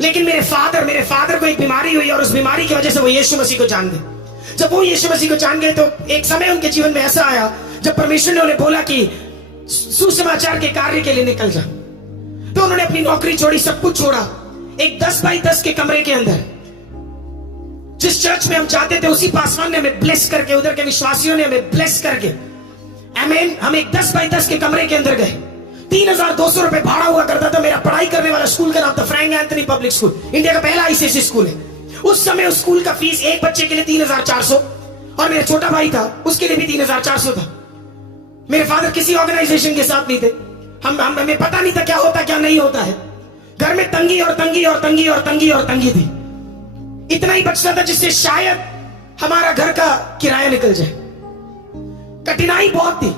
लेकिन मेरे फादर को एक बीमारी हुई और उस बीमारी की वजह से वो यीशु मसीह को जान गए। जब वो यीशु मसीह को जान गए तो एक समय उनके जीवन में ऐसा आया जब परमेश्वर ने उन्हें बोला कि सुसमाचार के कार्य के लिए निकल जा। तो उन्होंने अपनी नौकरी छोड़ी, सब कुछ छोड़ा, एक 10 बाई 10 के कमरे के अंदर, जिस चर्च में हम जाते थे उसी पासवान ने हमें ब्लेस करके, उधर के विश्वासियों ने हमें ब्लेस करके, आमीन, हम एक 10 बाई 10 के कमरे के अंदर गए। 3,200 रुपए भाड़ा हुआ करता था। मेरा पढ़ाई करने वाला स्कूल का नाम था Frank Anthony public school, India का पहला आईसीएसई स्कूल है। उस समय उस स्कूल का फीस एक बच्चे के लिए 3,400 और मेरा छोटा भाई था उसके लिए भी 3,400 था। मेरे फादर किसी ऑर्गेनाइजेशन के साथ नहीं थे। हमें पता नहीं था क्या होता क्या नहीं होता है। घर में तंगी और तंगी और तंगी और तंगी और तंगी थी। इतना ही बचता था जिससे शायद हमारा घर का किराया निकल जाए। कठिनाई बहुत थी।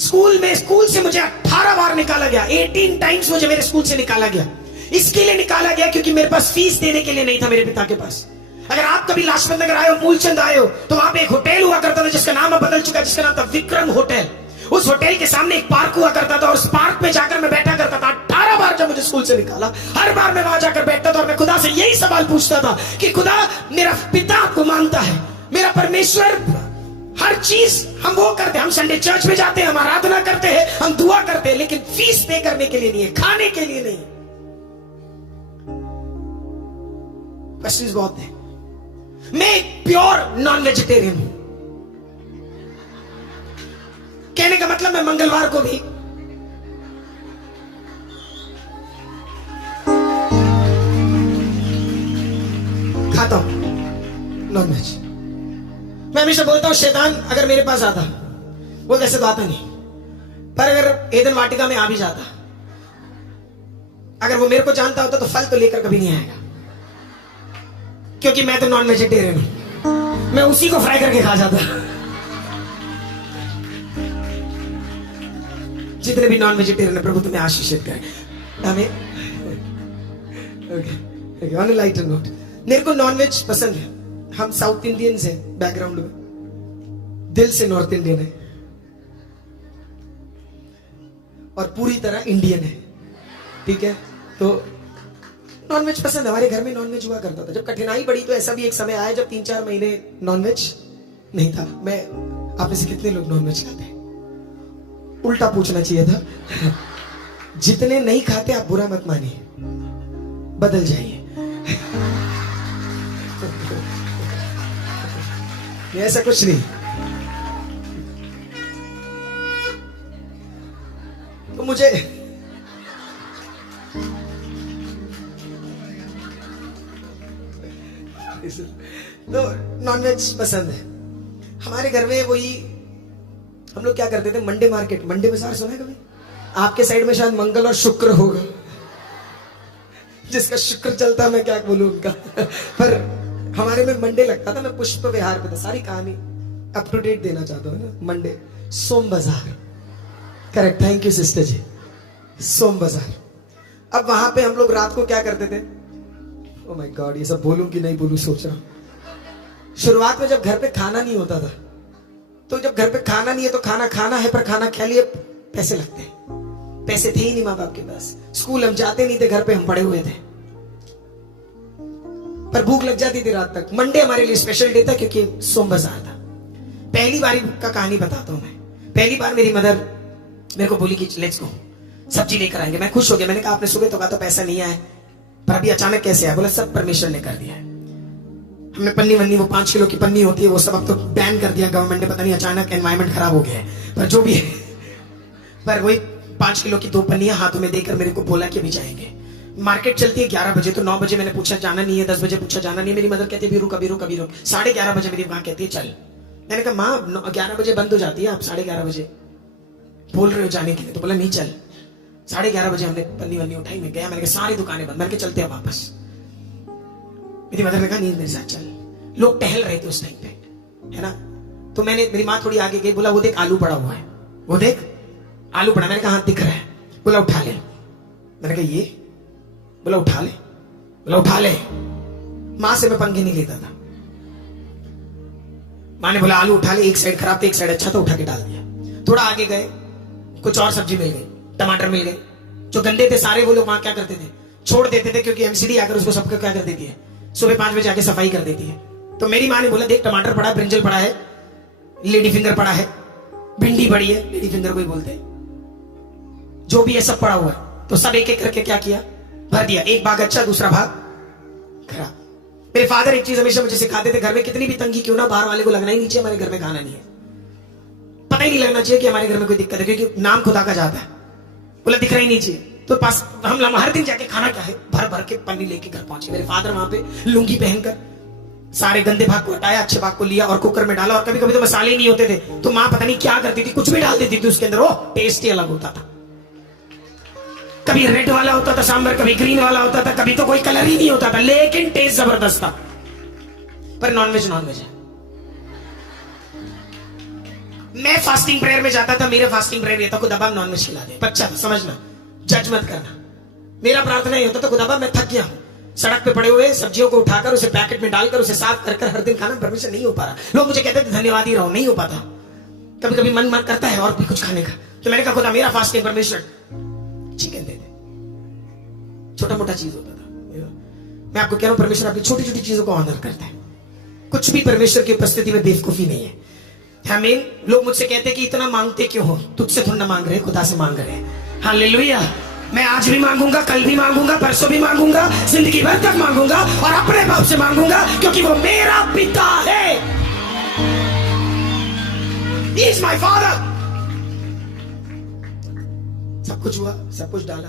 स्कूल से मुझे 18 बार निकाला गया। 18 टाइम्स मुझे मेरे स्कूल से निकाला गया। इसके लिए निकाला गया क्योंकि मेरे पास फीस देने के लिए नहीं था मेरे पिता के पास। अगर आप कभी लाजपत नगर आए हो, मूलचंद आए हो, तो वहां पे एक होटल हुआ करता था जिसका नाम अब बदल चुका है, जिसका नाम था विक्रम होटल। उस होटल के सामने एक पार्क हुआ करता था और उस पार्क में जाकर मैं बैठा करता था। 18 बार जब मुझे स्कूल से निकाला, हर बार मैं वहां जाकर बैठता था और मैं खुदा से यही सवाल पूछता था कि खुदा, मेरा पिता आपको मानता है, मेरा परमेश्वर, हर चीज हम वो करते हैं, हम संडे चर्च में जाते हैं, हम आराधना करते हैं, हम दुआ करते हैं, लेकिन फीस पे करने के लिए नहीं है, खाने के लिए नहीं। क्वेश्चंस बहुत है। मैं एक प्योर नॉन वेजिटेरियन हूं। कहने का मतलब मैं मंगलवार को भी खाता हूं नॉन वेज। मैं हमेशा बोलता हूं शैतान अगर मेरे पास आता, वो वैसे तो आता नहीं, पर अगर एदन वाटिका में आ भी जाता, अगर वो मेरे को जानता होता तो फल तो लेकर कभी नहीं आएगा, क्योंकि मैं तो नॉन वेजिटेरियन हूं। मैं उसी को फ्राई करके खा जाता। जितने भी नॉन वेजिटेरियन है, प्रभु तुम्हें आशीषित करे। हमें okay, on a lighter note, मेरे को नॉन वेज पसंद है। हम साउथ इंडियन से बैकग्राउंड में, दिल से नॉर्थ इंडियन है और पूरी तरह इंडियन है, ठीक है। तो नॉनवेज पसंद है। हमारे घर में नॉनवेज हुआ करता था। जब कठिनाई बढ़ी तो ऐसा भी एक समय आया जब 3-4 महीने नॉनवेज नहीं था। मैं, आप में से कितने लोग नॉनवेज खाते हैं? उल्टा पूछना चाहिए था। जितने नहीं खाते आप बुरा मत मानिए, बदल जाइए। ऐसा कुछ नहीं। तो मुझे तो नॉनवेज पसंद है। हमारे घर में वही, हम लोग क्या करते थे, मंडे मार्केट, मंडे बाजार सुना है कभी? आपके साइड में शायद मंगल और शुक्र होगा। जिसका शुक्र चलता, मैं क्या बोलूं उनका। पर हमारे में मंडे लगता था। मैं पुष्प विहार पे था। सारी कहानी अप टू डेट देना चाहता हूँ ना। मंडे सोम बाजार, करेक्ट, थैंक यू सिस्टर जी, सोम बाजार। अब वहां पे हम लोग रात को क्या करते थे, ओ माय गॉड, ये सब बोलूं कि नहीं बोलूं सोच रहा हूं। शुरुआत में जब घर पे खाना नहीं होता था, तो जब घर पे खाना नहीं है तो खाना है, पर खाना खा लिए पैसे लगते हैं। पैसे थे ही नहीं माँ बाप के पास। स्कूल हम जाते नहीं थे, घर पे हम पड़े हुए थे, पर भूख लग जाती थी रात तक। मंडे हमारे लिए स्पेशल डे था क्योंकि सोम बाजार था। पहली बार का कहानी बताता हूं मैं। पहली बार मेरी मदर मेरे को बोली कि लेट्स गो, सब्जी लेकर आएंगे। मैं खुश हो गया। मैंने कहा आपने सुबह तो कहा तो पैसा नहीं आया, पर अभी अचानक कैसे आया? बोला सब परमेश्वर ने कर दिया है। हमने पन्नी वन्नी, वो 5 किलो की पन्नी होती है, वो सब अब तो बैन कर दिया गवर्नमेंट ने। पता नहीं अचानक एनवायरमेंट खराब हो गया है, पर जो भी है, पर वही 5 किलो की 2 पन्नियां हाथों में देकर मेरे को बोला कि अभी जाएंगे। मार्केट चलती है 11 बजे, तो 9 बजे मैंने पूछा जाना नहीं है, 10 बजे पूछा जाना नहीं है। मेरी मदर कहती है रुक, 11:30 बजे मेरी माँ कहती है चल। मैंने कहा माँ 11 बजे बंद हो जाती है, आप 11:30 बजे बोल रहे हो जाने के लिए। तो बोला नहीं चल। 11:30 बजे हमने पन्नी वन्नी उठाई, मैं गया। मैंने कहा सारी दुकानें बंद, मैंने कहा चलते हैं वापस। मेरी मदर ने कहा नहीं मेरे साथ चल। लोग टहल रहे थे उस टाइम पे, है ना। तो मेरी माँ थोड़ी आगे गई, बोला वो देख आलू पड़ा हुआ है, वो देख आलू पड़ा। मैंने कहा हाँ दिख रहा है। बोला उठा ले। मैंने कहा ये? बोला उठा ले। बोला उठा ले। माँ से मैं पंगे नहीं लेता था। माँ ने बोला आलू उठा ले, एक साइड खराब था एक साइड अच्छा था, उठा के डाल दिया। थोड़ा आगे गए, कुछ और सब्जी मिल गई, टमाटर मिल गए। जो गंदे थे सारे वो लोग वहां क्या करते थे, छोड़ देते थे, क्योंकि एमसीडी आकर उसको सबका क्या कर देती है, सुबह 5 बजे आके सफाई कर देती है। तो मेरी माँ ने बोला, देख टमाटर पड़ा है, ब्रिंजल पड़ा है, लेडी फिंगर पड़ा है, भिंडी पड़ी है, लेडी फिंगर को ही बोलते हैं, जो भी है सब पड़ा हुआ है। तो सब एक एक करके क्या किया, भर दिया। एक भाग अच्छा, दूसरा भाग खराब। मेरे फादर एक चीज हमेशा मुझे सिखाते थे, घर में कितनी भी तंगी क्यों ना, बाहर वाले को लगना ही नहीं चाहिए हमारे घर में खाना नहीं है। पता ही नहीं लगना चाहिए कि हमारे घर में कोई दिक्कत है, क्योंकि नाम खुदा का जाता है, बोला दिख रहा ही नहीं चाहिए। तो पास हम हर दिन जाके खाना क्या है, भर भर के पन्नी लेके घर पहुंचे। मेरे फादर वहां पे लुंगी पहनकर सारे गंदे भाग को हटाया, अच्छे भाग को लिया और कुकर में डाला। और कभी कभी तो मसाले नहीं होते थे, तो माँ पता नहीं क्या करती थी, कुछ भी डाल देती थी उसके अंदर, वो टेस्ट ही अलग होता था। कभी रेड वाला होता था सांभर, कभी ग्रीन वाला होता था, कभी तो कोई कलर ही नहीं होता था, लेकिन टेस्ट जबरदस्त था। पर नॉनवेज नॉनवेज है। मैं फास्टिंग प्रेयर में जाता था, मेरा फास्टिंग प्रेयर ये था, खुदा बाप नॉनवेज खिला दे। बच्चा था, समझना, जज मत करना। मेरा प्रार्थना ये होता था, खुदा बाप मैं थक गया हूं, सड़क पे पड़े हुए सब्जियों को उठाकर उसे पैकेट में डालकर उसे साफ कर हर दिन खाना परमिशन नहीं हो पा रहा। लोग मुझे कहते थे धन्यवाद ही रहो, नहीं हो पाता। कभी कभी मन करता है और भी कुछ खाने का। तो मैंने कहा खुदा मेरा फास्टिंग परमिशन चिकन दे दे। छोटा मोटा चीज होता था। मैं आपको कह रहा हूं, परमेश्वर आपकी छोटी छोटी चीजों को ऑनर करता है। कुछ भी परमेश्वर की उपस्थिति में बेवकूफी नहीं है। आमीन। लोग मुझसे कहते हैं कि इतना मांगते क्यों हो, तुझसे थोड़ा ना मांग रहे, खुदा से मांग रहे हैं। हालेलुया। मैं आज भी मांगूंगा, कल भी मांगूंगा, परसों भी मांगूंगा, जिंदगी भर तक मांगूंगा और अपने बाप से मांगूंगा, क्योंकि वो मेरा पिता है। He is my father। सब कुछ हुआ, सब कुछ डाला।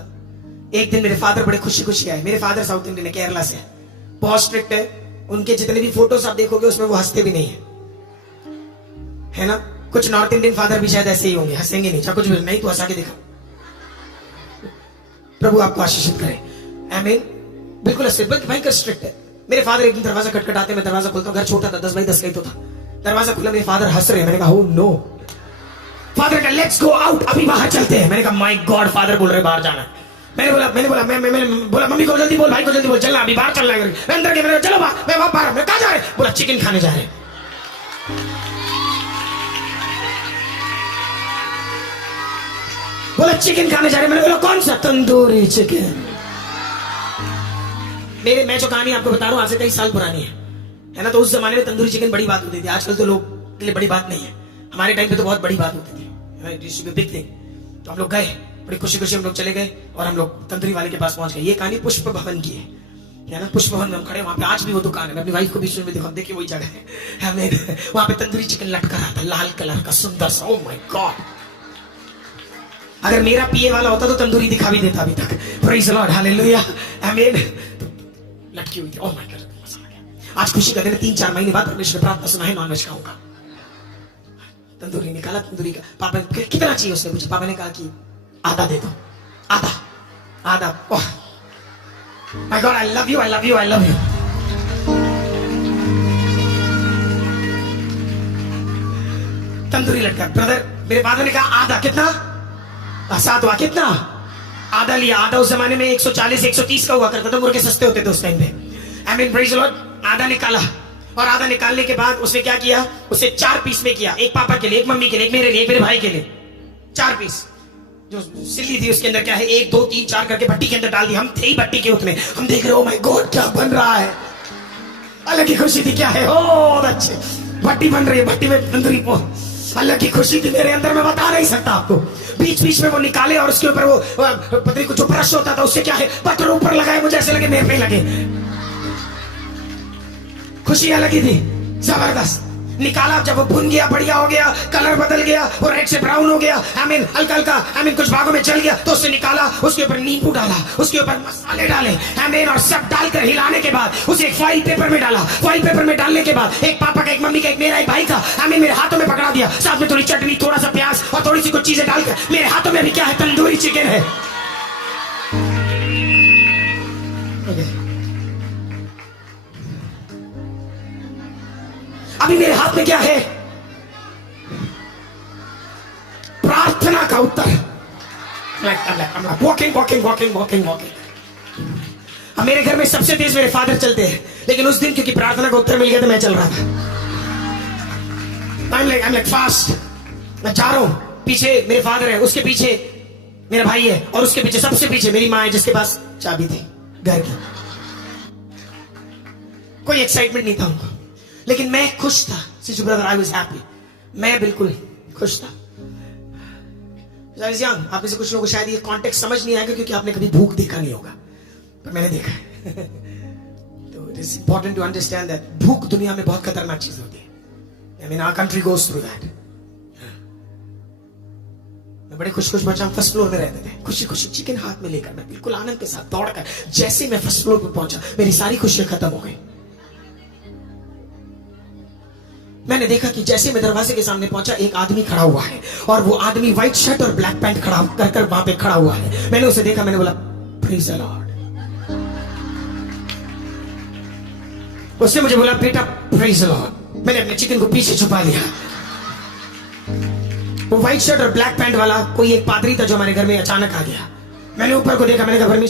एक दिन मेरे फादर बड़े खुशी खुशी आए। मेरे फादर साउथ इंडियन है, केरला से है, बहुत स्ट्रिक्ट है। उनके जितने भी फोटोज आप देखोगे उसमें वो हंसते भी नहीं है ना। कुछ नॉर्थ इंडियन फादर भी शायद ऐसे ही होंगे, हंसेंगे नहीं, चाहे कुछ भी नहीं तो हंसा के दिखा। प्रभु आपको आशीषित करे। आमीन। बिल्कुल भयंकर स्ट्रिक्ट है। मेरे फादर एक दिन दरवाजा खटखटाते, मैं दरवाजा खोलता हूँ, घर छोटा था, 10 बाई 10 का ही तो था। दरवाजा खुला, मेरे फादर हंस रहे हैं। मैंने कहा ओह नो। फादर का लेट्स गो आउट, अभी बाहर चलते हैं। मैंने कहा माय गॉड, फादर बोल रहे बाहर जाना है। मैंने बोला मम्मी को जल्दी बोल, भाई को जल्दी बोल, चलना अभी बाहर चलना है। मैं अंदर गया, मैंने चलो मैं वहां बाहर। मैं कहा जा रहे? बोला चिकन खाने जा रहे। बोला चिकन खाने जा रहे। मैंने बोला कौन सा? तंदूरी चिकन। मैं जो कहानी आपको बता रहा हूं आज से कई साल पुरानी है ना। तो उस जमाने में तंदूरी चिकन बड़ी बात होती थी। आजकल तो लोग के लिए बड़ी बात नहीं है, हमारे टाइम पे तो बहुत बड़ी बात होती थी, बिग थिंग। तो हम लोग गए, बड़ी खुशी खुशी हम लोग चले गए और हम लोग तंदूरी वाले के पास पहुंच गए। ये कहानी पुष्प भवन की है ना। पुष्प भवन में हम खड़े, वहां पे आज भी वो दुकान है। मैं अपनी वाइफ को बीच में दिखा, देखिए वही जगह है। वहां पे तंदूरी चिकन लटका रहा था, लाल कलर का, सुंदर सा। ओह माय गॉड, अगर मेरा पिए वाला होता तो तंदूरी दिखा भी देता अभी तक। प्रेज द लॉर्ड, हालेलुया, आमीन। लटकी हुई थी। ओह माय गॉड, मजा आ गया। आज खुशी का दिन है। 3-4 महीने बाद परमेश्वर ने प्रार्थना सुना है, नॉनवेज खाऊंगा। तंदूरी निकाला, तंदूरी का। पापा कितना चाहिए उसने पूछा। पापा ने कहा कि आधा दे दो, आधा। Oh my God, I love you, I love you, I love you. Tandoori लटका। ब्रदर, मेरे फादर ने कहा आधा। कितना? 7 हुआ। कितना? आधा लिया। आधा उस जमाने में 140-130 का हुआ करता था, मुर्गे सस्ते होते थे उस टाइम पे। I mean praise the Lord. आधा निकाला और आधा निकालने के बाद उसने क्या किया, उसे 4 पीस में किया। एक पापा के लिए, एक मम्मी के लिए, एक मेरे लिए, एक मेरे भाई के लिए। 4 पीस। जो सिल्ली थी उसके अंदर क्या है, 1 2 3 4 करके भट्टी के अंदर डाल दी। हम थे ही भट्टी के उतने। हम देख रहे हो, माय गॉड क्या बन रहा है। अलग ही खुशी थी। क्या है? बहुत अच्छे, भट्टी बन रही है, भट्टी में तंदूरी। अलग की खुशी थी मेरे अंदर, मैं बता नहीं सकता आपको। बीच बीच में वो निकाले और उसके ऊपर वो पत्नी को जो ब्रश होता था उससे क्या है पत्थर ऊपर लगाए, मुझे ऐसे लगे मेरे पे लगे। खुशी अलग ही थी, जबरदस्त। निकाला, जब वो भुन गया, बढ़िया हो गया, कलर बदल गया, वो रेड से ब्राउन हो गया, आई मीन हल्का हल्का, आई मीन कुछ भागों में जल गया, तो उससे निकाला, उसके ऊपर नींबू डाला, उसके ऊपर मसाले डाले, आई मीन, और सब डालकर हिलाने के बाद उसे एक फॉइल पेपर में डाला। फॉइल पेपर में डालने के बाद एक पापा का, एक मम्मी का, एक मेरा, एक भाई का, आई मीन मेरे हाथों में पकड़ा दिया। साथ में थोड़ी चटनी, थोड़ा सा प्याज और थोड़ी सी कुछ चीजें डालकर मेरे हाथों में भी क्या है, तंदूरी चिकन है। अभी मेरे हाथ में क्या है, प्रार्थना का उत्तर। वॉकिंग। अब मेरे घर में सबसे तेज मेरे फादर चलते हैं, लेकिन उस दिन क्योंकि प्रार्थना का उत्तर मिल गया तो मैं चल रहा था। I'm like fast। मैं जा रहा हूं, पीछे मेरे फादर है, उसके पीछे मेरा भाई है, और उसके पीछे सबसे पीछे मेरी माँ है जिसके पास चाबी थी। घर की। कोई एक्साइटमेंट नहीं था उनको, लेकिन मैं खुश था। Sister brother, I was happy, मैं बिल्कुल खुश था। आप में से कुछ लोगों को शायद ये कॉन्टेक्स्ट समझ नहीं आएगा क्योंकि आपने कभी भूख देखा नहीं होगा, पर मैंने देखा है। तो it is important to understand that भूख दुनिया में बहुत खतरनाक चीज होती है। I mean our country goes through that. मैं बड़े खुश खुश बचा, फर्स्ट फ्लोर में रहते थे, खुशी खुशी चिकन हाथ में लेकर मैं बिल्कुल आनंद के साथ दौड़कर, जैसे मैं फर्स्ट फ्लोर पर पहुंचा मेरी सारी खुशियां खत्म हो गई। मैंने देखा कि जैसे मैं दरवाजे के सामने पहुंचा, एक आदमी खड़ा हुआ है और वो आदमी व्हाइट शर्ट और ब्लैक पैंट खड़ा कर वहां पे खड़ा हुआ है। मैंने उसे देखा, मैंने बोला प्रेज द लॉर्ड। उसने मुझे बोला बेटा प्रेज द लॉर्ड। मैंने अपने चिकन को पीछे छुपा लिया। वो व्हाइट शर्ट और ब्लैक पैंट वाला कोई एक पादरी था जो हमारे घर में अचानक आ गया। मैंने ऊपर को देखा, मैंने कहा परमेश्वर